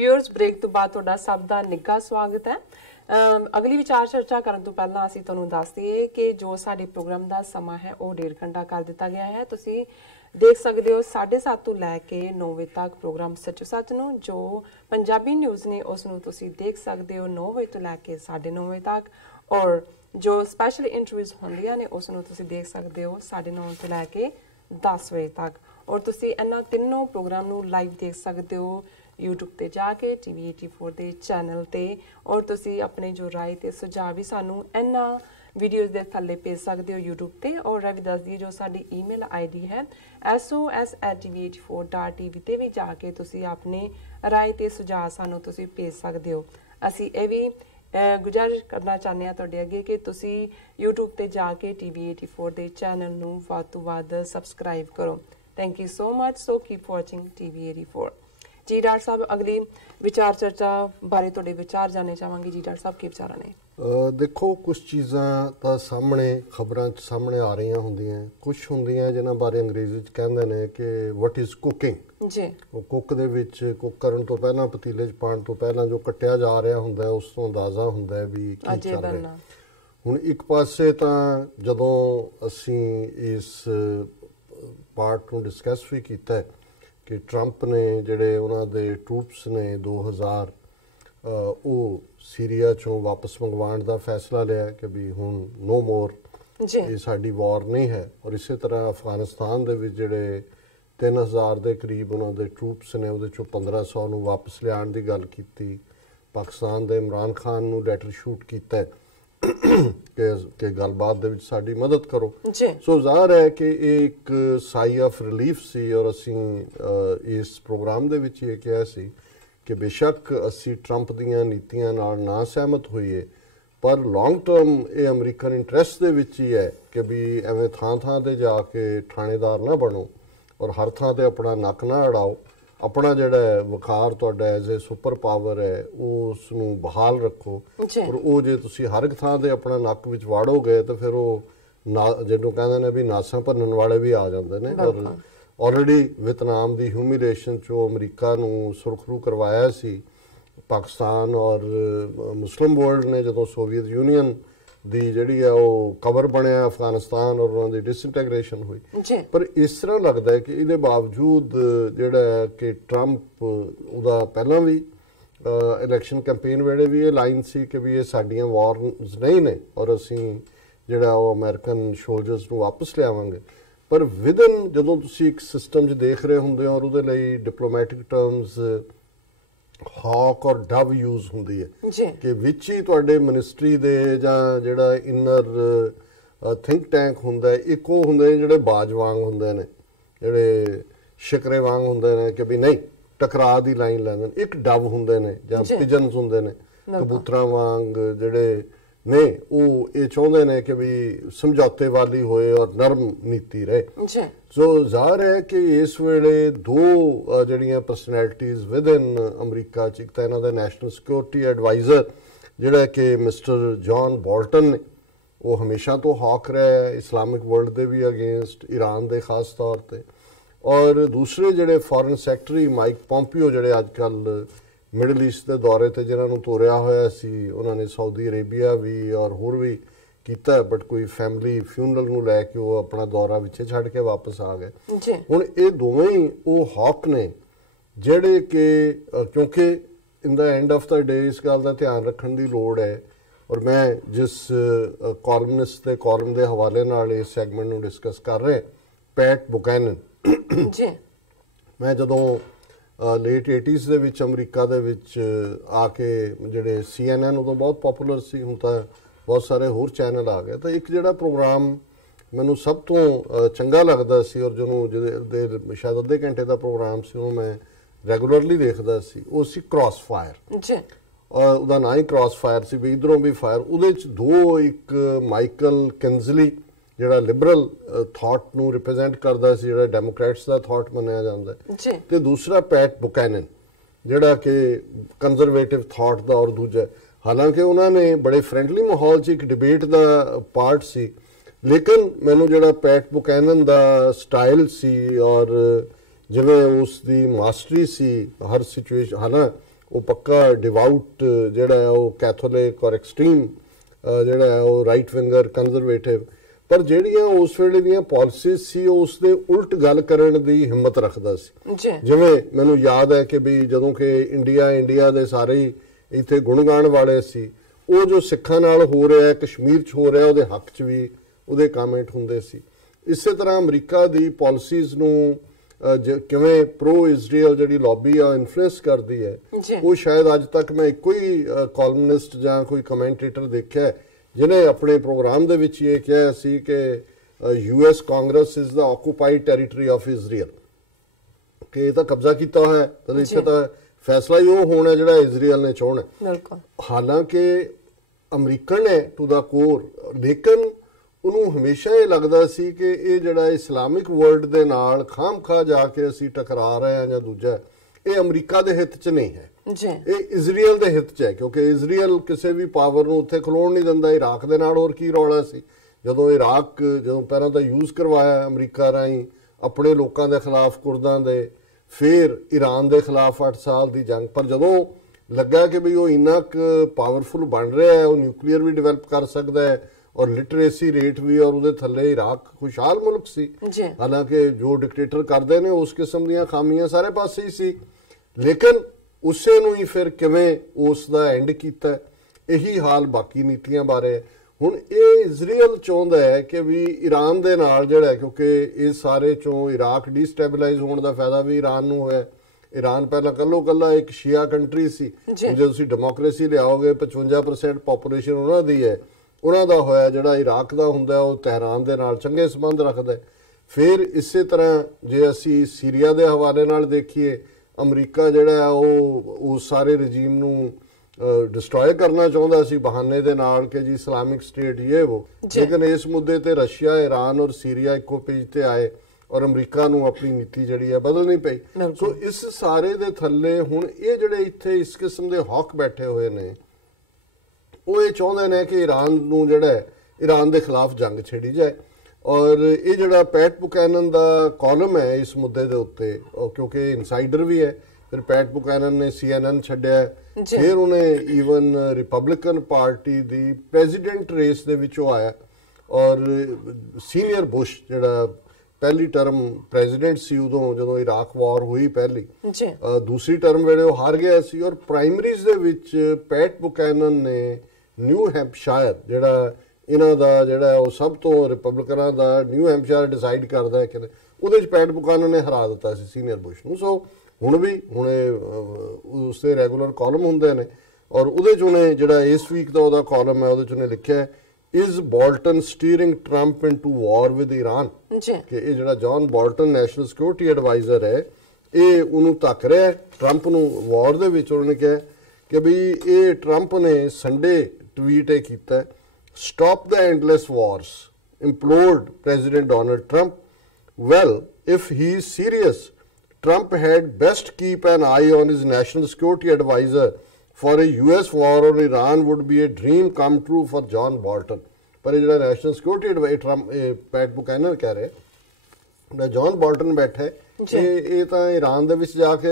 Viewers break तो बाद तुहाडा सब दा निੱਘਾ स्वागत है। अगली विचार चर्चा करन तो पहला ਅਸੀਂ ਤੁਹਾਨੂੰ ਦੱਸ ਦਈਏ ਕਿ ਜੋ ਸਾਡੇ ਪ੍ਰੋਗਰਾਮ ਦਾ ਸਮਾਂ ਹੈ ਉਹ 1.5 ਘੰਟਾ ਕਰ ਦਿੱਤਾ ਗਿਆ ਹੈ। ਤੁਸੀਂ देख सकते हो 7:30 तो लैके 9 बजे तक प्रोग्राम सचो सच नूं जो पंजाबी न्यूज़ ने उसनूं तुसीं देख सकते हो 9 बजे तो लैके 9:30 बजे तक और जो स्पैशल इंटरव्यूज़ होंदियां ने उसनूं तुसीं देख सकते हो 9:30 तो लैके 10 बजे तक और तुसीं इन्हां तीनों प्रोग्राम नूं लाइव देख सकते हो यूट्यूब ते जाके TV 84 दे चैनल ते और तुसीं अपने जो राय ते सुझाव भी सानूं इन्हां वीडियोज़ दे थल्ले भेज सकते हो यूट्यूब ते और भी दस दी जो साडी ईमेल ID है sos@tv84.tv ते भी जाके तुसी अपने राय ते सुझाव सानू तुसी भेज सकते हो। असी ये भी गुजारिश करना चाहते हैं तुहाडे अगे कि तुसी यूट्यूब ते जाके TV 84 दे चैनल नू वध तो वध सबसक्राइब करो। Thank you so much. So keep watching TV 84। जी डॉक्टर साहब अगली विचार चर्चा बारे तुहाडे विचार जानने चाहांगे। जी डॉक्टर साहब की विचार ने देखो कुछ चीज़ां तां सामने खबरां सामने आ रही होंदियां कुछ होंदियां जिन्हां बारे अंग्रेजी च कहंदे ने कि वट इज़ कुकिंग जी वो कुक दे विच कुक करन तो पहलां पतीले च पाण तो पहलां जो कट्टिया जा रहा हुंदा है उस तो अंदाज़ा हुंदा है भी की चल रहा हुण एक पासे तां जदों असीं इस पार्ट नूं डिस्कस भी कीता है कि ट्रंप ने जिहड़े उन्हां दे ट्रूप्स ने 2000 वो सीरिया चों वापस मंगवाण का फैसला लिया कि भी हुण नो मोर ये साडी वॉर नहीं है और इस तरह अफगानिस्तान दे विच जिहड़े 3000 के करीब उन्होंने ट्रूप्स ने उहदे चों 1500 नूं वापस लियाण दी गल कीती। पाकिस्तान दे इमरान खान नूं लैटर शूट कीता कि गलबात दे विच साडी मदद करो। सो ज़ाहिर है कि एक साई ऑफ रिलीफ सी और असीं इस प्रोग्राम दे विच ये कहा सी कि बेशक असी ट्रंप दीयां नीतियां नाल ना सहमत होइए पर लॉन्ग टर्म ये अमरीकन इंटरस्ट दे विच ही है कि भी एवें थां थां ते जाके थानेदार ना बनो और हर थां ते अपना नक ना अड़ाओ। अपना जिहड़ा वखार तुहाडा एज ए सुपर पावर है उसनूं बहाल रखो और वो जे तुसीं हर एक थां ते अपना नक विच वाड़ोगे तो फिर वो जिहनूं कहंदे ने भी नासां भरन वाले भी आ जांदे ने और ऑलरेडी वियतनाम की ह्यूमिलेशन चो अमरीका नूं सुरखरू करवाया सी पाकिस्तान और मुस्लिम वर्ल्ड ने जो सोवियत यूनीयन दी जिहड़ी है वो कवर बनया अफगानिस्तान और उन्होंने डिसइंटैग्रेशन हुई पर इस तरह लगता है कि इहदे बावजूद जिहड़ा है कि ट्रंप उहदा पहलां भी इलैक्शन कैंपेन वेले भी ये लाइन सी कि भी ये साडियां वॉर्स नहीं ने और असीं जिहड़ा वो अमेरिकन सोल्जर्स नूं वापस लियावांगे पर विदन जदों तुसीं एक सिस्टम च देख रहे होंदे हो और उहदे लई डिप्लोमैटिक टर्म्स हॉक और डव यूज़ होंदी है कि विच ही तुहाडे मिनिस्ट्री दे जां जिहड़ा इनर थिंक टैंक हुंदा है एक वो हुंदे जिहड़े बाज वांग हुंदे ने जिहड़े शिकरे वांग हुंदे ने कि भी नहीं टकरा दी लाइन लैंदे एक डव हुंदे ने जां पिजन्स हुंदे ने कबूतरां वांग जिहड़े ने वो ये चाहते हैं कि भी समझौते वाली होए और नरम नीति रहे। सो ज़ाहिर है कि इस वेले दो जड़ियां पर्सनैलिटीज़ विद इन अमरीका एक तो इन्हां दा नैशनल सिक्योरिटी एडवाइज़र जिहड़ा कि मिस्टर जॉन बोल्टन ने वो हमेशा तो हॉक रहा है इस्लामिक वर्ल्ड के भी अगेंस्ट ईरान के खास तौर पर और दूसरे जिहड़े फॉरेन सैकटरी माइक पॉम्पियो जिहड़े अजकल मिडल ईस्ट के दौरे ते जिन्होंने तोरिया होया सी उन्होंने सऊदी अरेबिया भी और होर भी कीता बट कोई फैमिली फ्यूनरल नूं लैके वो अपना दौरा विचे छड्ड के वापस आ गए। हुण ये दोवें ही वो हॉक ने जिहड़े कि क्योंकि in the end of the day इस गल का ध्यान रखने की लोड़ है और मैं जिस कॉलमनिस्ट के कॉलम के हवाले नाल इस सैगमेंट नूं डिस्कस कर रहे पैट बुकैनन मैं जदों लेट 80s ਦੇ ਵਿੱਚ ਅਮਰੀਕਾ ਦੇ ਵਿੱਚ ਆ ਕੇ ਜਿਹੜੇ CNN ਉਦੋਂ ਬਹੁਤ ਪਪੂਲਰ ਸੀ ਹੁਣ ਤਾਂ ਬਹੁਤ ਸਾਰੇ ਹੋਰ ਚੈਨਲ ਆ ਗਏ ਤਾਂ ਇੱਕ ਜਿਹੜਾ ਪ੍ਰੋਗਰਾਮ ਮੈਨੂੰ ਸਭ ਤੋਂ ਚੰਗਾ ਲੱਗਦਾ ਸੀ ਔਰ ਜਿਹਨੂੰ ਜਿਹਦੇ ਸ਼ਾਇਦ ਅੱਧੇ ਘੰਟੇ ਦਾ ਪ੍ਰੋਗਰਾਮ ਸੀ ਉਹ ਮੈਂ ਰੈਗੂਲਰਲੀ ਦੇਖਦਾ ਸੀ ਉਹ ਸੀ ਕ੍ਰਾਸ ਫਾਇਰ ਜੀ ਔਰ ਉਹਦਾ ਨਾਂ ਹੀ ਕ੍ਰਾਸ ਫਾਇਰ ਸੀ ਵੀ ਇਧਰੋਂ ਵੀ ਫਾਇਰ ਉਹਦੇ ਚ ਦੋ ਇੱਕ ਮਾਈਕਲ ਕਿੰਜ਼ਲੀ ਜਿਹੜਾ ਲਿਬਰਲ ਥਾਟ ਨੂੰ ਰਿਪਰੈਜ਼ੈਂਟ ਕਰਦਾ ਸੀ ਜਿਹੜਾ ਡੈਮੋਕ੍ਰੈਟਸ ਦਾ ਥਾਟ ਮੰਨਿਆ ਜਾਂਦਾ ਹੈ ਤੇ ਦੂਸਰਾ ਪੈਟ ਬੁਕੈਨਨ ਜਿਹੜਾ ਕਿ ਕੰਜ਼ਰਵੇਟਿਵ ਥਾਟ ਦਾ ਔਰ ਦੂਜਾ ਹਾਲਾਂਕਿ ਉਹਨਾਂ ਨੇ ਬੜੇ ਫਰੈਂਡਲੀ ਮਾਹੌਲ 'ਚ ਇੱਕ ਡਿਬੇਟ ਦਾ ਪਾਰਟ ਸੀ ਲੇਕਿਨ ਮੈਨੂੰ ਜਿਹੜਾ ਪੈਟ ਬੁਕੈਨਨ ਦਾ ਸਟਾਈਲ ਸੀ ਔਰ ਜਿਵੇਂ ਉਸ ਦੀ ਮਾਸਟਰੀ ਸੀ ਹਰ ਸਿਚੁਏਸ਼ਨ ਹਾਲਾਂ ਉਹ ਪੱਕਾ ਡਿਵਾਊਟ ਜਿਹੜਾ ਉਹ ਕੈਥੋਲਿਕ ਔਰ ਐਕਸਟ੍ਰੀਮ ਜਿਹੜਾ ਉਹ ਰਾਈਟ ਵਿੰਗਰ ਕੰਜ਼ਰਵੇਟਿਵ, ਪਰ ਜਿਹੜੀਆਂ ਉਸ ਵੇਲੇ ਦੀਆਂ ਪਾਲਿਸੀਜ਼ ਸੀ ਉਸ ਦੇ ਉਲਟ ਗੱਲ ਕਰਨ ਦੀ ਹਿੰਮਤ ਰੱਖਦਾ ਸੀ। ਜਿਵੇਂ ਮੈਨੂੰ ਯਾਦ ਹੈ ਕਿ ਵੀ ਜਦੋਂ ਕਿ ਇੰਡੀਆ ਦੇ ਸਾਰੇ ਹੀ ਇੱਥੇ ਗੁਣਗਾਣ ਵਾਲੇ ਸੀ, ਉਹ ਜੋ ਸਿੱਖਾਂ ਨਾਲ ਹੋ ਰਿਹਾ, ਕਸ਼ਮੀਰ 'ਚ ਹੋ ਰਿਹਾ, ਉਹਦੇ ਹੱਕ 'ਚ ਵੀ ਉਹਦੇ ਕਮੈਂਟ ਹੁੰਦੇ ਸੀ। ਇਸੇ ਤਰ੍ਹਾਂ ਅਮਰੀਕਾ ਦੀ ਪਾਲਿਸੀਜ਼ ਨੂੰ ਕਿਵੇਂ ਪ੍ਰੋ ਇਜ਼ਰਾਈਲ ਜਿਹੜੀ ਲੌਬੀ ਆ ਇਨਫਲੂਐਂਸ ਕਰਦੀ ਹੈ, ਉਹ ਸ਼ਾਇਦ ਅੱਜ ਤੱਕ ਮੈਂ ਇੱਕੋ ਹੀ ਕਾਲਮਨਿਸਟ ਜਾਂ ਕੋਈ ਕਮੈਂਟੇਟਰ ਦੇਖਿਆ ਜਿਹਨੇ ਆਪਣੇ ਪ੍ਰੋਗਰਾਮ ਦੇ ਵਿੱਚ ਇਹ ਕਿਹਾ ਸੀ ਕਿ US Congress is the occupied territory of Israel, ਕਿ ਇਹ ਤਾਂ ਕਬਜ਼ਾ ਕੀਤਾ ਹੋਇਆ ਤਾਂ ਇੱਥੇ ਤਾਂ ਫੈਸਲਾ ਹੀ ਉਹ ਹੋਣਾ ਜਿਹੜਾ ਇਜ਼ਰਾਈਲ ਨੇ ਚਾਹਣਾ। ਹਾਲਾਂਕਿ ਅਮਰੀਕਨ ਹੈ ਟੂ ਦਾ ਕੋਰ, ਲੇਕਿਨ ਉਹਨੂੰ ਹਮੇਸ਼ਾ ਇਹ ਲੱਗਦਾ ਸੀ ਕਿ ਇਹ ਜਿਹੜਾ ਇਸਲਾਮਿਕ ਵਰਲਡ ਦੇ ਨਾਲ ਖਾਮਖਾ ਜਾ ਕੇ ਅਸੀਂ ਟਕਰਾ ਰਹੇ ਹਾਂ ਜਾਂ ਦੂਜਾ, ਇਹ ਅਮਰੀਕਾ ਦੇ ਹਿੱਤ 'ਚ ਨਹੀਂ ਹੈ, ਇਹ ਇਜ਼ਰਾਈਲ ਦੇ ਹਿੱਤ 'ਚ ਹੈ, ਕਿਉਂਕਿ ਇਜ਼ਰਾਈਲ ਕਿਸੇ ਵੀ ਪਾਵਰ ਨੂੰ ਉੱਥੇ ਖਲੋਣ ਨਹੀਂ ਦਿੰਦਾ। ਇਰਾਕ ਦੇ ਨਾਲ ਹੋਰ ਕੀ ਰੌਲਾ ਸੀ, ਜਦੋਂ ਪਹਿਲਾਂ ਤਾਂ ਯੂਜ਼ ਕਰਵਾਇਆ ਅਮਰੀਕਾ ਰਾਹੀਂ ਆਪਣੇ ਲੋਕਾਂ ਦੇ ਖਿਲਾਫ ਕੁਰਦਾਂ ਦੇ, ਫਿਰ ਈਰਾਨ ਦੇ ਖਿਲਾਫ 8 ਸਾਲ ਦੀ ਜੰਗ, ਪਰ ਜਦੋਂ ਲੱਗਾ ਕਿ ਵੀ ਉਹ ਇੰਨਾ ਕੁ ਪਾਵਰਫੁਲ ਬਣ ਰਿਹਾ ਹੈ, ਉਹ ਨਿਊਕਲੀਅਰ ਵੀ ਡਿਵੈਲਪ ਕਰ ਸਕਦਾ ਹੈ ਔਰ ਲਿਟਰੇਸੀ ਰੇਟ ਵੀ, ਔਰ ਉਹਦੇ ਥੱਲੇ ਇਰਾਕ ਖੁਸ਼ਹਾਲ ਮੁਲਕ ਸੀ, ਹਾਲਾਂਕਿ ਜੋ ਡਿਕਟੇਟਰ ਕਰਦੇ ਨੇ ਉਸ ਕਿਸਮ ਦੀਆਂ ਖਾਮੀਆਂ ਸਾਰੇ ਪਾਸੇ ਹੀ ਸੀ, ਲੇਕਿਨ ਉਸੇ ਨੂੰ ਹੀ ਫਿਰ ਕਿਵੇਂ ਉਸ ਦਾ ਐਂਡ ਕੀਤਾ, ਇਹੀ ਹਾਲ ਬਾਕੀ ਨੀਤੀਆਂ ਬਾਰੇ। ਹੁਣ ਇਹ ਇਜ਼ਰਾਈਲ ਚਾਹੁੰਦਾ ਹੈ ਕਿ ਵੀ ਈਰਾਨ ਦੇ ਨਾਲ ਜਿਹੜਾ, ਕਿਉਂਕਿ ਇਸ ਸਾਰੇ ਚੋਂ ਇਰਾਕ ਡੀਸਟੈਬਲਾਈਜ਼ ਹੋਣ ਦਾ ਫਾਇਦਾ ਵੀ ਈਰਾਨ ਨੂੰ ਹੋਇਆ। ਈਰਾਨ ਪਹਿਲਾਂ ਕੱਲਾ ਇੱਕ ਸ਼ੀਆ ਕੰਟਰੀ ਸੀ, ਜੇ ਤੁਸੀਂ ਡੈਮੋਕ੍ਰੇਸੀ ਲਿਆਓਗੇ 55% ਪਾਪੂਲੇਸ਼ਨ ਉਹਨਾਂ ਦੀ ਹੈ, ਉਹਨਾਂ ਦਾ ਹੋਇਆ ਜਿਹੜਾ ਇਰਾਕ ਦਾ ਹੁੰਦਾ ਉਹ ਤਹਿਰਾਨ ਦੇ ਨਾਲ ਚੰਗੇ ਸੰਬੰਧ ਰੱਖਦਾ। ਫਿਰ ਇਸੇ ਤਰ੍ਹਾਂ ਜੇ ਅਸੀਂ ਸੀਰੀਆ ਦੇ ਹਵਾਲੇ ਨਾਲ ਦੇਖੀਏ, ਅਮਰੀਕਾ ਜਿਹੜਾ ਉਹ ਉਸ ਸਾਰੇ ਰਜੀਮ ਨੂੰ ਡਿਸਟਰੋਏ ਕਰਨਾ ਚਾਹੁੰਦਾ ਸੀ ਬਹਾਨੇ ਦੇ ਨਾਲ ਕਿ ਜੀ ਇਸਲਾਮਿਕ ਸਟੇਟ ਇਹ ਉਹ, ਲੇਕਿਨ ਇਸ ਮੁੱਦੇ ਤੇ ਰਸ਼ੀਆ, ਈਰਾਨ ਔਰ ਸੀਰੀਆ ਇੱਕੋ ਪੇਜ ਤੇ ਆਏ ਔਰ ਅਮਰੀਕਾ ਨੂੰ ਆਪਣੀ ਨੀਤੀ ਜਿਹੜੀ ਹੈ ਬਦਲਣੀ ਪਈ। ਸੋ ਇਸ ਸਾਰੇ ਦੇ ਥੱਲੇ ਹੁਣ ਇਹ ਜਿਹੜੇ ਇੱਥੇ ਇਸ ਕਿਸਮ ਦੇ ਹੌਕ ਬੈਠੇ ਹੋਏ ਨੇ, ਉਹ ਇਹ ਚਾਹੁੰਦੇ ਨੇ ਕਿ ਈਰਾਨ ਨੂੰ ਜਿਹੜਾ ਈਰਾਨ ਦੇ ਖਿਲਾਫ ਜੰਗ ਛੇੜੀ ਜਾਏ। ਔਰ ਇਹ ਜਿਹੜਾ ਪੈਟ ਬੁਕੈਨਨ ਦਾ ਕਾਲਮ ਹੈ ਇਸ ਮੁੱਦੇ ਦੇ ਉੱਤੇ, ਕਿਉਂਕਿ ਇਨਸਾਈਡਰ ਵੀ ਹੈ, ਫਿਰ ਪੈਟ ਬੁਕੈਨਨ ਨੇ CNN ਛੱਡਿਆ, ਫਿਰ ਉਹਨੇ ਈਵਨ ਰਿਪਬਲਿਕਨ ਪਾਰਟੀ ਦੀ ਪ੍ਰੈਜ਼ੀਡੈਂਟ ਰੇਸ ਦੇ ਵਿੱਚੋਂ ਆਇਆ ਔਰ ਸੀਨੀਅਰ ਬੁਸ਼ ਜਿਹੜਾ ਪਹਿਲੀ ਟਰਮ ਪ੍ਰੈਜ਼ੀਡੈਂਟ ਸੀ ਉਦੋਂ ਜਦੋਂ ਇਰਾਕ ਵਾਰ ਹੋਈ ਪਹਿਲੀ, ਦੂਸਰੀ ਟਰਮ ਵੇਲੇ ਉਹ ਹਾਰ ਗਿਆ ਸੀ ਔਰ ਪ੍ਰਾਇਮਰੀਜ਼ ਦੇ ਵਿੱਚ ਪੈਟ ਬੁਕੈਨਨ ਨੇ ਨਿਊ ਹੈਂਪਸ਼ਾਇਰ ਜਿਹੜਾ ਇਹਨਾਂ ਦਾ ਜਿਹੜਾ ਉਹ ਸਭ ਤੋਂ ਰਿਪਬਲਿਕਨਾਂ ਦਾ ਨਿਊ ਹੈਂਪਸ਼ਾਇਰ ਡਿਸਾਈਡ ਕਰਦਾ ਹੈ ਕਿ ਉਹਦੇ 'ਚ ਪੈਟ ਬੁਕੈਨਨ ਨੇ ਹਰਾ ਦਿੱਤਾ ਸੀ ਸੀਨੀਅਰ ਬੁਸ਼ ਨੂੰ। ਸੋ ਹੁਣ ਉਸ ਦੇ ਰੈਗੂਲਰ ਕਾਲਮ ਹੁੰਦੇ ਨੇ ਔਰ ਉਹਦੇ 'ਚ ਉਹਨੇ ਜਿਹੜਾ ਇਸ ਵੀਕ ਦਾ ਉਹਦਾ ਕਾਲਮ ਹੈ ਉਹਦੇ 'ਚ ਉਹਨੇ ਲਿਖਿਆ is Bolton steering Trump into war with Iran, ਕਿ ਇਹ ਜਿਹੜਾ John Bolton national security adviser ਹੈ ਇਹ ਉਹਨੂੰ ਧੱਕ ਰਿਹਾ ਟਰੰਪ ਨੂੰ ਵਾਰ ਦੇ ਵਿੱਚ। ਉਹਨੇ ਕਿਹਾ ਕਿ ਵੀ ਇਹ ਟਰੰਪ ਨੇ ਸੰਡੇ ਟਵੀਟ ਇਹ ਕੀਤਾ, stop the endless wars, implored President Donald Trump. Well, if he is serious, Trump had best keep an eye on his national security advisor, for a US war on Iran would be a dream come true for John Bolton. पर ये national security advisor Trump PAT Buchanan कह रहे हैं John Bolton बैठा है ये तो Iran ਦੇ ਵਿੱਚ ਜਾ ਕੇ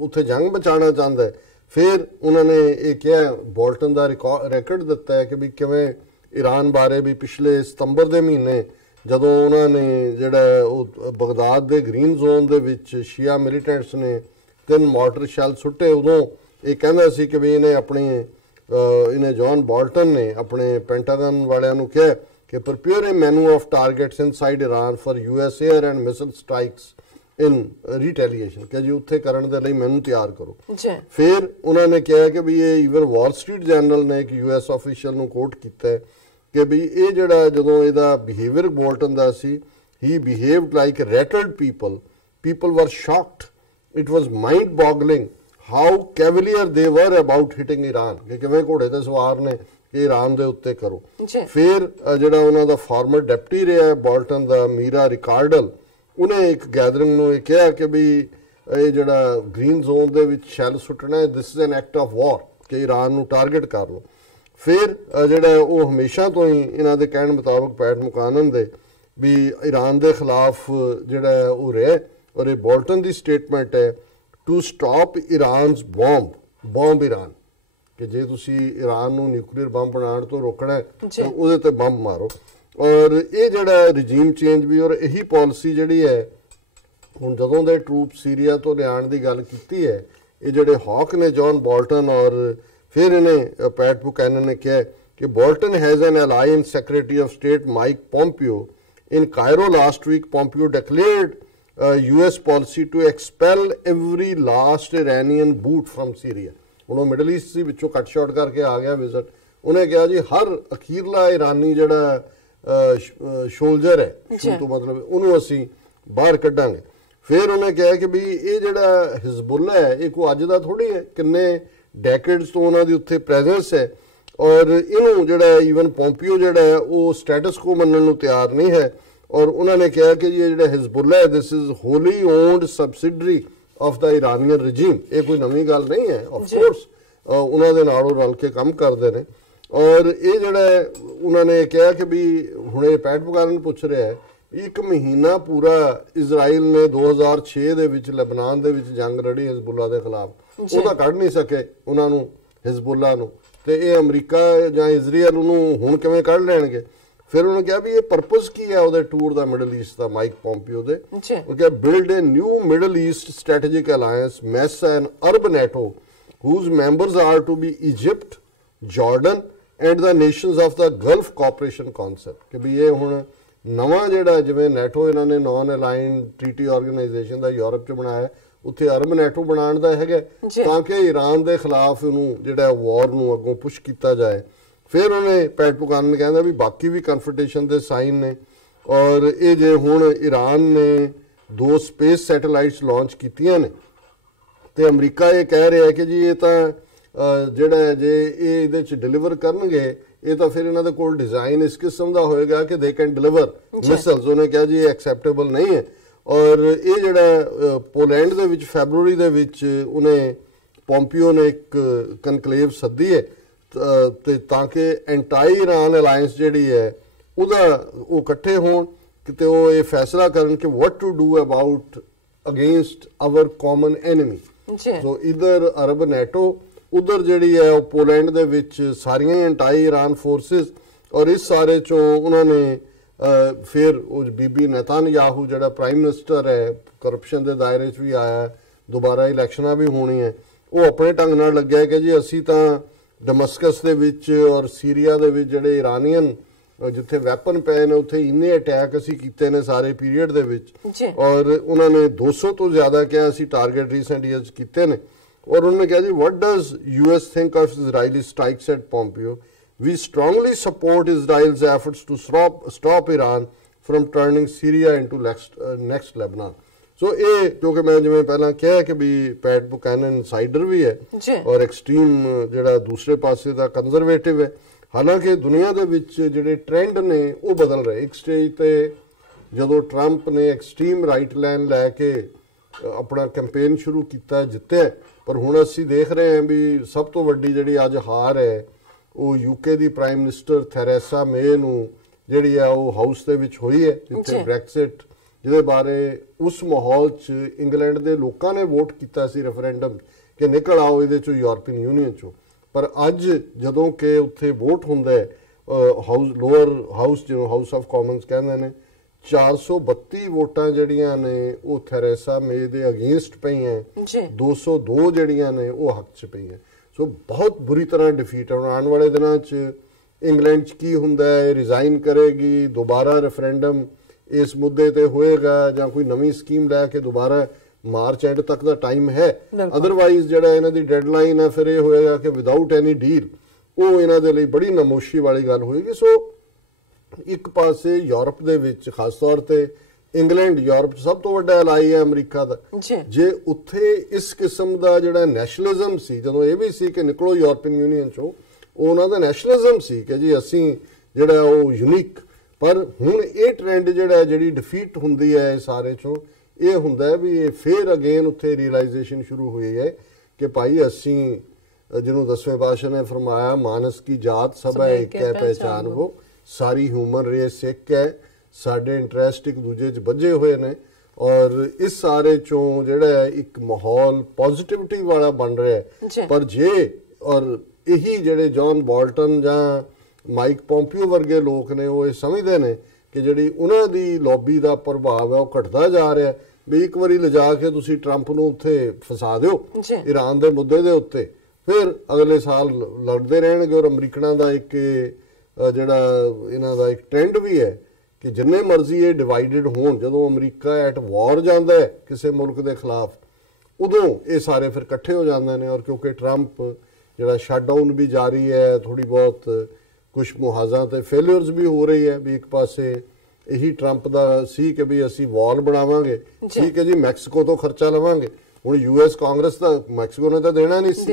ਉੱਥੇ ਜੰਗ ਬਚਾਉਣਾ ਚਾਹੁੰਦਾ ਹੈ। ਫਿਰ ਉਹਨਾਂ ਨੇ ਇਹ ਕਿਹਾ ਬੋਲਟਨ ਦਾ ਰਿਕਾਰਡ ਦਿੱਤਾ ਹੈ ਕਿ ਵੀ ਕਿਵੇਂ ਈਰਾਨ ਬਾਰੇ ਵੀ ਪਿਛਲੇ ਸਤੰਬਰ ਦੇ ਮਹੀਨੇ ਜਦੋਂ ਉਹਨਾਂ ਨੇ ਜਿਹੜਾ ਉਹ ਬਗਦਾਦ ਦੇ ਗ੍ਰੀਨ ਜ਼ੋਨ ਦੇ ਵਿੱਚ ਸ਼ੀਆ ਮਿਲੀਟੈਂਟਸ ਨੇ 3 ਮਾਰਟਰ ਸ਼ੈਲ ਸੁੱਟੇ, ਉਦੋਂ ਇਹ ਕਹਿੰਦਾ ਸੀ ਕਿ ਵੀ ਇਹਨੇ ਜੌਨ ਬੋਲਟਨ ਨੇ ਆਪਣੇ ਪੈਂਟਾਗਨ ਵਾਲਿਆਂ ਨੂੰ ਕਿਹਾ ਕਿ ਪ੍ਰਪੇਅਰ ਏ ਮੈਨੂ of targets inside Iran for US air and missile strikes in retaliation, ਕਿ ਜੀ ਉੱਥੇ ਕਰਨ ਦੇ ਲਈ ਮੈਨੂੰ ਤਿਆਰ ਕਰੋ। ਫਿਰ ਉਹਨਾਂ ਨੇ ਕਿਹਾ ਕਿ ਵੀ ਇਹ ਈਵਨ ਵਾਲ ਸਟਰੀਟ ਜਰਨਲ ਨੇ ਇੱਕ US ਆਫੀਸ਼ੀਅਲ ਨੂੰ ਕੋਟ ਕੀਤਾ ਕਿ ਵੀ ਇਹ ਜਿਹੜਾ ਜਦੋਂ ਇਹਦਾ ਬਿਹੇਵੀਅਰ ਬੋਲਟਨ ਦਾ ਸੀ, he behaved like rattled people were shocked, it was mind boggling how cavalier they were about ਹਿਟਿੰਗ Iran, ਕਿ ਕਿਵੇਂ ਘੋੜੇ ਤੇ ਸਵਾਰ ਨੇ ਕਿ ਈਰਾਨ ਦੇ ਉੱਤੇ ਕਰੋ। ਫਿਰ ਜਿਹੜਾ ਉਹਨਾਂ ਦਾ ਫਾਰਮਰ ਡਿਪਟੀ ਰਿਹਾ ਬੋਲਟਨ ਦਾ ਮੀਰਾ ਰਿਕਾਰਡਲ, ਉਹਨੇ ਇੱਕ ਗੈਦਰਿੰਗ ਨੂੰ ਇਹ ਕਿਹਾ ਕਿ ਵੀ ਇਹ ਜਿਹੜਾ ਗ੍ਰੀਨ ਜ਼ੋਨ ਦੇ ਵਿੱਚ ਸ਼ੈਲ ਸੁੱਟਣਾ this is an act of war, ਕਿ ਈਰਾਨ ਨੂੰ ਟਾਰਗੇਟ ਕਰ ਲਓ। ਫਿਰ ਜਿਹੜਾ ਉਹ ਹਮੇਸ਼ਾ ਤੋਂ ਹੀ ਇਹਨਾਂ ਦੇ ਕਹਿਣ ਮੁਤਾਬਕ ਪੈਟ ਬੁਕੈਨਨ ਦੇ ਵੀ ਈਰਾਨ ਦੇ ਖਿਲਾਫ ਜਿਹੜਾ ਉਹ ਰਿਹਾ ਔਰ ਇਹ ਬੋਲਟਨ ਦੀ ਸਟੇਟਮੈਂਟ ਹੈ ਟੂ ਸਟਾਪ ਈਰਾਨਸ ਬੌਂਬ ਬੌਂਬ ਈਰਾਨ, ਕਿ ਜੇ ਤੁਸੀਂ ਈਰਾਨ ਨੂੰ ਨਿਊਕਲੀਅਰ ਬੰਬ ਬਣਾਉਣ ਤੋਂ ਰੋਕਣਾ ਤਾਂ ਉਹਦੇ ਤੇ ਬੰਬ ਮਾਰੋ। ਔਰ ਇਹ ਜਿਹੜਾ ਰਜੀਮ ਚੇਂਜ ਵੀ, ਔਰ ਇਹੀ ਪਾਲਿਸੀ ਜਿਹੜੀ ਹੈ ਹੁਣ ਜਦੋਂ ਦੇ ਟਰੂਪ ਸੀਰੀਆ ਤੋਂ ਲਿਆਉਣ ਦੀ ਗੱਲ ਕੀਤੀ ਹੈ, ਇਹ ਜਿਹੜੇ ਹੌਕ ਨੇ ਜੌਨ ਬੋਲਟਨ, ਔਰ ਫਿਰ ਇਹਨੇ ਪੈਟ ਬੁਕੈਨਨ ਨੇ ਕਿਹਾ ਕਿ Bolton has an ally in Secretary of State Mike Pompeo in Cairo last week. Pompeo declared US policy to expel every last Iranian boot from Syria. ਉਹਨੂੰ ਮਿਡਲ ਈਸਟ ਸੀ, ਵਿੱਚੋਂ ਕੱਟ shot ਕਰਕੇ ਆ ਗਿਆ ਵਿਜ਼ਿਟ। ਉਹਨੇ ਕਿਹਾ ਜੀ ਹਰ ਅਖੀਰਲਾ ਇਰਾਨੀ ਜਿਹੜਾ ਸ਼ੋਲਜਰ ਹੈ, ਤੋਂ ਮਤਲਬ ਉਹਨੂੰ ਅਸੀਂ ਬਾਹਰ ਕੱਢਾਂਗੇ। ਫਿਰ ਉਹਨੇ ਕਿਹਾ ਕਿ ਵੀ ਇਹ ਜਿਹੜਾ ਹਿਜ਼ਬੁੱਲਾ ਹੈ ਇਹ ਕੋਈ ਅੱਜ ਦਾ ਥੋੜੀ ਹੈ, ਕਿੰਨੇ ਡੈਕੇਡਸ ਤੋਂ ਉਹਨਾਂ ਦੀ ਉੱਥੇ ਪ੍ਰੈਜ਼ੈਂਸ ਹੈ। ਔਰ ਇਹਨੂੰ ਜਿਹੜਾ ਈਵਨ ਪੋਂਪੀਓ ਜਿਹੜਾ ਹੈ ਉਹ ਸਟੇਟਸ ਕੋ ਮੰਨਣ ਨੂੰ ਤਿਆਰ ਨਹੀਂ ਹੈ। ਔਰ ਉਹਨਾਂ ਨੇ ਕਿਹਾ ਕਿ ਜੀ ਇਹ ਜਿਹੜਾ ਹਿਜ਼ਬੁੱਲਾ ਹੈ this is Holi owned subsidiary of the Iranian regime. ਇਹ ਕੋਈ ਨਵੀਂ ਗੱਲ ਨਹੀਂ ਹੈ, ਆਫ ਕੋਰਸ ਉਹਨਾਂ ਦੇ ਨਾਲੋਂ ਰਲ ਕੇ ਕੰਮ ਕਰਦੇ ਨੇ। ਔਰ ਇਹ ਜਿਹੜਾ ਉਹਨਾਂ ਨੇ ਕਿਹਾ ਕਿ ਵੀ ਹੁਣ ਇਹ ਪੈਟ ਬੁਕੈਨਨ ਪੁੱਛ ਰਿਹਾ ਹੈ, 1 ਮਹੀਨਾ ਪੂਰਾ ਇਜ਼ਰਾਈਲ ਨੇ 2006 ਦੇ ਵਿੱਚ ਲਬਨਾਨ ਦੇ ਵਿੱਚ ਜੰਗ ਲੜੀ ਹਿਜ਼ਬੁੱਲਾ ਦੇ ਖਿਲਾਫ, ਉਹਦਾ ਕੱਢ ਨਹੀਂ ਸਕੇ ਉਹਨਾਂ ਨੂੰ, ਹਿਜ਼ਬੁੱਲਾ ਨੂੰ, ਤੇ ਇਹ ਅਮਰੀਕਾ ਜਾਂ ਇਜ਼ਰਾਈਲ ਉਹਨੂੰ ਹੁਣ ਕਿਵੇਂ ਕੱਢ ਲੈਣਗੇ। ਫਿਰ ਉਹਨੇ ਕਿਹਾ ਵੀ ਇਹ ਪਰਪਸ ਕੀ ਹੈ ਉਹਦੇ ਟੂਰ ਦਾ ਮਿਡਲ ਈਸਟ ਦਾ, ਮਾਈਕ ਪੋਂਪੀਓ ਦੇ। ਉਹ ਕਿਹਾ build A new middle East strategic alliance mess N Arab NATO whose members are to be Egypt, Jordan and the nations of the Gulf Cooperation Concept। ਕਿ ਵੀ ਇਹ ਹੁਣ ਨਵਾਂ ਜਿਹੜਾ ਜਿਵੇਂ NATO ਇਹਨਾਂ ਨੇ ਨਾਨ ਅਲਾਈਨਡ ਟ੍ਰੀਟੀ ਆਰਗੇਨਾਈਜੇਸ਼ਨ ਦਾ ਯੂਰਪ 'ਚ ਬਣਾਇਆ, ਉੱਥੇ ਅਰਬ ਨੈਟੋ ਬਣਾਉਣ ਦਾ ਹੈਗਾ ਤਾਂ ਕਿ ਈਰਾਨ ਦੇ ਖਿਲਾਫ ਉਹਨੂੰ ਜਿਹੜਾ ਵਾਰ ਨੂੰ ਅੱਗੋਂ ਪੁਸ਼ ਕੀਤਾ ਜਾਏ। ਫਿਰ ਉਹਨੇ ਪੈਟ ਬੁਕੈਨਨ ਕਹਿੰਦਾ ਵੀ ਬਾਕੀ ਵੀ ਕਨਫਰੰਟੇਸ਼ਨ ਦੇ ਸਾਈਨ ਨੇ। ਔਰ ਇਹ ਜੇ ਹੁਣ ਈਰਾਨ ਨੇ 2 ਸਪੇਸ ਸੈਟੇਲਾਈਟਸ ਲਾਂਚ ਕੀਤੀਆਂ ਨੇ ਤੇ ਅਮਰੀਕਾ ਇਹ ਕਹਿ ਰਿਹਾ ਕਿ ਜੀ ਇਹ ਤਾਂ ਜਿਹੜਾ ਜੇ ਇਹ ਇਹਦੇ 'ਚ ਡਿਲੀਵਰ ਕਰਨਗੇ ਇਹ ਤਾਂ ਫਿਰ ਇਹਨਾਂ ਦੇ ਕੋਲ ਡਿਜ਼ਾਈਨ ਇਸ ਕਿਸਮ ਦਾ ਹੋਏਗਾ ਕਿ ਦੇ ਕੈਨ ਡਿਲੀਵਰ ਮਿਸਾਈਲਸ। ਉਹਨੇ ਕਿਹਾ ਜੀ ਇਹ ਐਕਸੈਪਟੇਬਲ ਨਹੀਂ ਹੈ। ਔਰ ਇਹ ਜਿਹੜਾ ਪੋਲੈਂਡ ਦੇ ਵਿੱਚ ਫੈਬਰੂਰੀ ਦੇ ਵਿੱਚ ਉਹਨੇ ਪੋਂਪੀਓ ਨੇ ਇੱਕ ਕਨਕਲੇਵ ਸੱਦੀ ਹੈ ਤੇ ਤਾਂ ਕਿ ਐਂਟਾਈ ਇਰਾਨ ਅਲਾਇੰਸ ਜਿਹੜੀ ਹੈ ਉਹਦਾ ਉਹ ਇਕੱਠੇ ਹੋਣ ਕਿਤੇ ਉਹ ਇਹ ਫੈਸਲਾ ਕਰਨ ਕਿ what to do about against our common enemy. So ਇਧਰ ਅਰਬ ਨੈਟੋ, ਉਧਰ ਜਿਹੜੀ ਹੈ ਉਹ ਪੋਲੈਂਡ ਦੇ ਵਿੱਚ ਸਾਰੀਆਂ ਐਂਟਾਈ ਇਰਾਨ ਫੋਰਸਿਸ। ਔਰ ਇਸ ਸਾਰੇ ਚੋਂ ਉਹਨਾਂ ਨੇ ਫਿਰ ਉਹ ਬੀਬੀ ਨੇਤਾਨਯਾਹੂ ਜਿਹੜਾ ਪ੍ਰਾਈਮ ਮਿਨਿਸਟਰ ਹੈ, ਕਰਪਸ਼ਨ ਦੇ ਦਾਇਰੇ 'ਚ ਵੀ ਆਇਆ, ਦੁਬਾਰਾ ਇਲੈਕਸ਼ਨਾਂ ਵੀ ਹੋਣੀਆਂ, ਉਹ ਆਪਣੇ ਢੰਗ ਨਾਲ ਲੱਗਿਆ ਕਿ ਜੀ ਅਸੀਂ ਤਾਂ ਡਮਸਕਸ ਦੇ ਵਿੱਚ ਔਰ ਸੀਰੀਆ ਦੇ ਵਿੱਚ ਜਿਹੜੇ ਇਰਾਨੀਅਨ ਜਿੱਥੇ ਵੈਪਨ ਪਏ ਨੇ ਉੱਥੇ ਇੰਨੇ ਅਟੈਕ ਅਸੀਂ ਕੀਤੇ ਨੇ ਸਾਰੇ ਪੀਰੀਅਡ ਦੇ ਵਿੱਚ। ਔਰ ਉਹਨਾਂ ਨੇ 200 ਤੋਂ ਜ਼ਿਆਦਾ ਕਿਹਾ ਅਸੀਂ ਟਾਰਗੇਟ ਰੀਸੈਂਟ ਈਅਰਸ ਕੀਤੇ ਨੇ। ਔਰ ਉਹਨਾਂ ਨੇ ਕਿਹਾ ਜੀ what does US think of Israeli strikes at Pompeo, we strongly support Israel's efforts to stop Iran from turning Syria into next Lebanon। ਸੋ ਇਹ ਕਿਉਂਕਿ ਮੈਂ ਜਿਵੇਂ ਪਹਿਲਾਂ ਕਿਹਾ ਕਿ ਵੀ ਪੈਟ ਬੁਕੈਨਨ ਇਨਸਾਈਡਰ ਵੀ ਹੈ ਔਰ ਐਕਸਟ੍ਰੀਮ ਜਿਹੜਾ ਦੂਸਰੇ ਪਾਸੇ ਦਾ ਕੰਜ਼ਰਵੇਟਿਵ ਹੈ। ਹਾਲਾਂਕਿ ਦੁਨੀਆ ਦੇ ਵਿੱਚ ਜਿਹੜੇ ਟ੍ਰੈਂਡ ਨੇ ਉਹ ਬਦਲ ਰਹੇ। ਇੱਕ ਸਟੇਜ ਤੇ ਜਦੋਂ ਟਰੰਪ ਨੇ ਐਕਸਟ੍ਰੀਮ ਰਾਈਟ ਲਾਈਨ ਲੈ ਕੇ ਆਪਣਾ ਕੈਂਪੇਨ ਸ਼ੁਰੂ ਕੀਤਾ, ਜਿੱਤਿਆ, ਪਰ ਹੁਣ ਅਸੀਂ ਦੇਖ ਰਹੇ ਹਾਂ ਵੀ ਸਭ ਤੋਂ ਵੱਡੀ ਜਿਹੜੀ ਅੱਜ ਹਾਰ ਹੈ ਉਹ UK ਦੀ ਪ੍ਰਾਈਮ ਮਿਨਿਸਟਰ ਥੈਰੇਸਾ ਮੇ ਨੂੰ ਜਿਹੜੀ ਆ ਉਹ ਹਾਊਸ ਦੇ ਵਿੱਚ ਹੋਈ ਹੈ, ਜਿੱਥੇ ਬ੍ਰੈਕਸਿਟ ਜਿਹਦੇ ਬਾਰੇ ਉਸ ਮਾਹੌਲ 'ਚ ਇੰਗਲੈਂਡ ਦੇ ਲੋਕਾਂ ਨੇ ਵੋਟ ਕੀਤਾ ਸੀ ਰੈਫਰੈਂਡਮ ਕਿ ਨਿਕਲ ਆਓ ਇਹਦੇ 'ਚੋਂ ਯੂਰਪੀਅਨ ਯੂਨੀਅਨ 'ਚੋਂ। ਪਰ ਅੱਜ ਜਦੋਂ ਕਿ ਉੱਥੇ ਵੋਟ ਹੁੰਦਾ ਹੈ ਹਾਊਸ ਲੋਅਰ ਹਾਊਸ ਜਿਹਨੂੰ ਹਾਊਸ ਆਫ ਕਾਮਨਸ ਕਹਿੰਦੇ ਨੇ, 432 ਵੋਟਾਂ ਜਿਹੜੀਆਂ ਨੇ ਉਹ ਥੈਰੇਸਾ ਮੇ ਦੇ ਅਗੇਂਸਟ ਪਈਆਂ, 202 ਜਿਹੜੀਆਂ ਨੇ ਉਹ ਹੱਕ 'ਚ ਪਈਆਂ। ਸੋ ਬਹੁਤ ਬੁਰੀ ਤਰ੍ਹਾਂ ਡਿਫੀਟ ਹੈ। ਆਉਣ ਵਾਲੇ ਦਿਨਾਂ 'ਚ ਇੰਗਲੈਂਡ 'ਚ ਕੀ ਹੁੰਦਾ ਹੈ, ਰਿਜ਼ਾਈਨ ਕਰੇਗੀ, ਦੁਬਾਰਾ ਰੈਫਰੈਂਡਮ ਇਸ ਮੁੱਦੇ ਤੇ ਹੋਏਗਾ ਜਾਂ ਕੋਈ ਨਵੀਂ ਸਕੀਮ ਲੈ ਕੇ ਦੁਬਾਰਾ ਮਾਰਚ ਐਂਡ ਤੱਕ ਦਾ ਟਾਈਮ ਹੈ। ਅਦਰਵਾਈਜ਼ ਜਿਹੜਾ ਇਹਨਾਂ ਦੀ ਡੈਡਲਾਈਨ ਹੈ ਫਿਰ ਇਹ ਹੋਏਗਾ ਕਿ ਵਿਦਆਊਟ ਐਨੀ ਡੀਲ, ਉਹ ਇਹਨਾਂ ਦੇ ਲਈ ਬੜੀ ਨਮੋਸ਼ੀ ਵਾਲੀ ਗੱਲ ਹੋਏਗੀ। ਸੋ ਇੱਕ ਪਾਸੇ ਯੂਰਪ ਦੇ ਵਿੱਚ ਖਾਸ ਤੌਰ ਤੇ ਇੰਗਲੈਂਡ ਯੂਰਪ ਸਭ ਤੋਂ ਵੱਡਾ ਅਲਾਈ ਹੈ ਅਮਰੀਕਾ ਦਾ, ਜੇ ਉੱਥੇ ਇਸ ਕਿਸਮ ਦਾ ਜਿਹੜਾ ਨੈਸ਼ਨਲਿਜ਼ਮ ਸੀ, ਜਦੋਂ ਇਹ ਵੀ ਸੀ ਕਿ ਨਿਕਲੋ ਯੂਰਪੀਅਨ ਯੂਨੀਅਨ ਚੋਂ, ਉਹ ਉਹਨਾਂ ਦਾ ਨੈਸ਼ਨਲਿਜ਼ਮ ਸੀ ਕਿ ਜੀ ਅਸੀਂ ਜਿਹੜਾ ਉਹ ਯੂਨੀਕ। ਪਰ ਹੁਣ ਇਹ ਟ੍ਰੈਂਡ ਜਿਹੜਾ ਜਿਹੜੀ ਡਿਫੀਟ ਹੁੰਦੀ ਹੈ ਇਹ ਸਾਰੇ ਚੋਂ, ਇਹ ਹੁੰਦਾ ਵੀ ਇਹ ਫੇਰ ਅਗੇਨ ਉੱਥੇ ਰੀਅਲਾਈਜੇਸ਼ਨ ਸ਼ੁਰੂ ਹੋਈ ਹੈ ਕਿ ਭਾਈ ਅਸੀਂ ਜਿਹਨੂੰ 10ਵੇਂ ਪਾਤਸ਼ਾਹ ਨੇ ਫਰਮਾਇਆ ਮਾਨਸ ਕੀ ਜਾਤ ਸਭ ਹੈ ਇੱਕ ਹੈ ਪਹਿਚਾਨ ਉਹ, ਸਾਰੀ ਹਿਊਮਨ ਰੇਸ ਇੱਕ ਹੈ, ਸਾਡੇ ਇੰਟਰਸਟ ਇੱਕ ਦੂਜੇ 'ਚ ਬੱਝੇ ਹੋਏ ਨੇ। ਔਰ ਇਸ ਸਾਰੇ ਚੋਂ ਜਿਹੜਾ ਇੱਕ ਮਾਹੌਲ ਪੋਜ਼ਿਟਿਵਿਟੀ ਵਾਲਾ ਬਣ ਰਿਹਾ ਹੈ। ਪਰ ਜੇ ਔਰ ਇਹੀ ਜਿਹੜੇ ਜੌਨ ਬੋਲਟਨ ਜਾਂ ਮਾਈਕ ਪੋਂਪੀਓ ਵਰਗੇ ਲੋਕ ਨੇ ਉਹ ਇਹ ਸਮਝਦੇ ਨੇ ਕਿ ਜਿਹੜੀ ਉਹਨਾਂ ਦੀ ਲੌਬੀ ਦਾ ਪ੍ਰਭਾਵ ਹੈ ਉਹ ਘਟਦਾ ਜਾ ਰਿਹਾ, ਵੀ ਇੱਕ ਵਾਰੀ ਲਿਜਾ ਕੇ ਤੁਸੀਂ ਟਰੰਪ ਨੂੰ ਉੱਥੇ ਫਸਾ ਦਿਓ ਈਰਾਨ ਦੇ ਮੁੱਦੇ ਦੇ ਉੱਤੇ, ਫਿਰ ਅਗਲੇ ਸਾਲ ਲੜਦੇ ਰਹਿਣਗੇ। ਔਰ ਅਮਰੀਕਨਾਂ ਦਾ ਇੱਕ ਜਿਹੜਾ ਇਹਨਾਂ ਦਾ ਇੱਕ ਟ੍ਰੈਂਡ ਵੀ ਹੈ ਕਿ ਜਿੰਨੇ ਮਰਜ਼ੀ ਇਹ ਡਿਵਾਈਡਡ ਹੋਣ, ਜਦੋਂ ਅਮਰੀਕਾ ਐਟ ਵਾਰ ਜਾਂਦਾ ਹੈ ਕਿਸੇ ਮੁਲਕ ਦੇ ਖਿਲਾਫ, ਉਦੋਂ ਇਹ ਸਾਰੇ ਫਿਰ ਇਕੱਠੇ ਹੋ ਜਾਂਦੇ ਨੇ। ਔਰ ਕਿਉਂਕਿ ਟਰੰਪ ਜਿਹੜਾ ਸ਼ਟਡਾਊਨ ਵੀ ਜਾਰੀ ਹੈ, ਥੋੜੀ ਬਹੁਤ ਕੁਝ ਮੁਹਾਜ਼ਾਂ ਤੇ ਫੇਲਿਅਰਸ ਵੀ ਹੋ ਰਹੀ ਹੈ, ਵੀ ਇੱਕ ਪਾਸੇ ਇਹੀ ਟਰੰਪ ਦਾ ਸੀ ਕਿ ਵੀ ਅਸੀਂ ਵਾਲ ਬਣਾਵਾਂਗੇ, ਠੀਕ ਹੈ ਜੀ, ਮੈਕਸੀਕੋ ਤੋਂ ਖਰਚਾ ਲਵਾਂਗੇ। ਹੁਣ ਯੂਐਸ ਕਾਂਗਰਸ ਤਾਂ ਮੈਕਸੀਕੋ ਨੇ ਤਾਂ ਦੇਣਾ ਨਹੀਂ ਸੀ,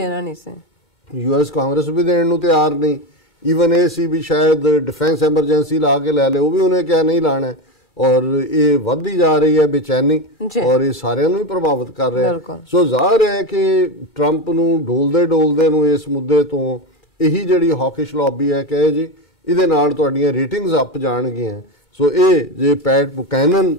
ਯੂਐਸ ਕਾਂਗਰਸ ਵੀ ਦੇਣ ਨੂੰ ਤਿਆਰ ਨਹੀਂ। ਈਵਨ ਇਹ ਸੀ ਵੀ ਸ਼ਾਇਦ ਡਿਫੈਂਸ ਐਮਰਜੈਂਸੀ ਲਾ ਕੇ ਲੈ ਲੇ, ਉਹ ਵੀ ਉਹਨੇ ਕਿਹਾ ਨਹੀਂ ਲਾਣਾ। ਔਰ ਇਹ ਵੱਧਦੀ ਜਾ ਰਹੀ ਹੈ ਬੇਚੈਨੀ, ਔਰ ਇਹ ਸਾਰਿਆਂ ਨੂੰ ਹੀ ਪ੍ਰਭਾਵਿਤ ਕਰ ਰਿਹਾ। ਸੋ ਜ਼ਾਹਿਰ ਹੈ ਕਿ ਟਰੰਪ ਨੂੰ ਡੋਲਦੇ ਨੂੰ ਇਸ ਮੁੱਦੇ ਤੋਂ ਇਹੀ ਜਿਹੜੀ ਹੌਕਿਸ਼ ਲੌਬੀ ਹੈ ਕਹੇ ਜੀ ਇਹਦੇ ਨਾਲ ਤੁਹਾਡੀਆਂ ਰੇਟਿੰਗਸ ਅੱਪ ਜਾਣਗੀਆਂ। ਸੋ ਇਹ ਜੇ ਪੈਟ ਬੁਕੈਨਨ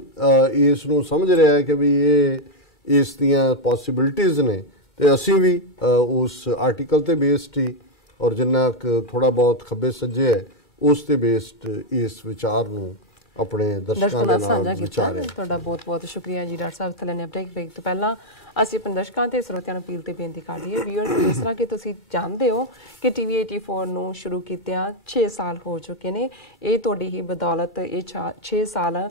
ਇਸ ਨੂੰ ਸਮਝ ਰਿਹਾ ਹੈ ਕਿ ਵੀ ਇਹ ਇਸ ਦੀਆਂ ਪੋਸਿਬਿਲਿਟੀਜ਼ ਨੇ, ਤੇ ਅਸੀਂ ਵੀ ਉਸ ਆਰਟੀਕਲ ਤੇ ਬੇਸਡ ਹੀ ਔਰ ਜਿੰਨਾ ਥੋੜਾ ਬਹੁਤ ਖੱਬੇ ਸੱਜੇ ਹੈ ਉਸ ਤੇ ਬੇਸਡ ਇਸ ਵਿਚਾਰ ਨੂੰ ਆਪਣੇ ਦਰਸ਼ਕਾਂ ਦੇ ਨਾਲ ਵਿਚਾਰਿਆ। ਤੁਹਾਡਾ ਬਹੁਤ ਬਹੁਤ ਸ਼ੁਕਰੀਆ ਜੀ ਡਾਕਟਰ ਸਾਹਿਬ। ਥੱਲੇ ਨੇ ਬ੍ਰੇਕ ਤੋਂ ਪਹਿਲਾਂ ਅਸੀਂ ਆਪਣੇ ਦਰਸ਼ਕਾਂ ਤੇ ਸਰੋਤਿਆਂ ਨੂੰ ਅਪੀਲ ਤੇ ਬੇਨਤੀ ਕਰ ਦਈਏ ਵੀਅਰ, ਜਿਸ ਤਰ੍ਹਾਂ ਕਿ ਤੁਸੀਂ ਜਾਣਦੇ ਹੋ ਕਿ TV 84 ਨੂੰ ਸ਼ੁਰੂ ਕੀਤਿਆਂ 6 ਸਾਲ ਹੋ ਚੁੱਕੇ ਨੇ। ਇਹ ਤੁਹਾਡੀ ਹੀ ਬਦੌਲਤ ਇਹ 6 ਸਾਲ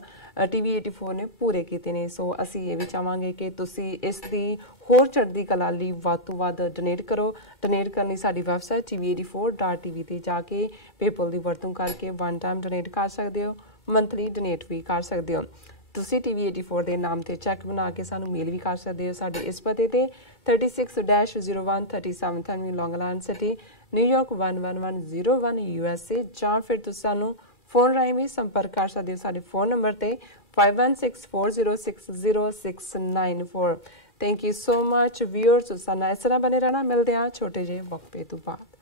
TV 84 ਨੇ ਪੂਰੇ ਕੀਤੇ ਨੇ। ਸੋ ਅਸੀਂ ਇਹ ਵੀ ਚਾਹਾਂਗੇ ਕਿ ਤੁਸੀਂ ਇਸ ਦੀ ਹੋਰ ਚੜ੍ਹਦੀ ਕਲਾ ਲਈ ਵੱਧ ਤੋਂ ਵੱਧ ਡੋਨੇਟ ਕਰੋ। ਡੋਨੇਟ ਕਰਨ ਲਈ ਸਾਡੀ ਵੈਬਸਾਈਟ tv84.tv ਤੇ ਜਾ ਕੇ ਪੇਪਲ ਦੀ ਵਰਤੋਂ ਕਰਕੇ ਵਨ ਟਾਈਮ ਡੋਨੇਟ ਕਰ ਸਕਦੇ ਹੋ, ਮੰਥਲੀ ਡੋਨੇਟ ਵੀ ਕਰ ਸਕਦੇ ਹੋ। ਤੁਸੀਂ TV 84 ਦੇ ਨਾਮ ਤੇ ਚੈੱਕ ਬਣਾ ਕੇ ਸਾਨੂੰ ਮੇਲ ਵੀ ਕਰ ਸਕਦੇ ਹੋ ਸਾਡੇ ਇਸ ਪਤੇ ਤੇ 36-01 37th Avenue, Long Island City, New York 11101 USA, ਜਾਂ ਫਿਰ ਤੁਸੀਂ ਸਾਨੂੰ ਫੋਨ ਰਾਹੀਂ ਵੀ ਸੰਪਰਕ ਕਰ ਸਕਦੇ ਹੋ ਸਾਡੇ ਫੋਨ ਨੰਬਰ ਤੇ 5164060694। Thank you so much viewers. ਉਸ ਨਾਲ ਇਸ ਤਰ੍ਹਾਂ ਬਣੇ ਰਹਿਣਾ। ਮਿਲਦੇ ਆ ਛੋਟੇ ਜਿਹੇ ਵਕਫੇ ਤੋਂ ਬਾਅਦ।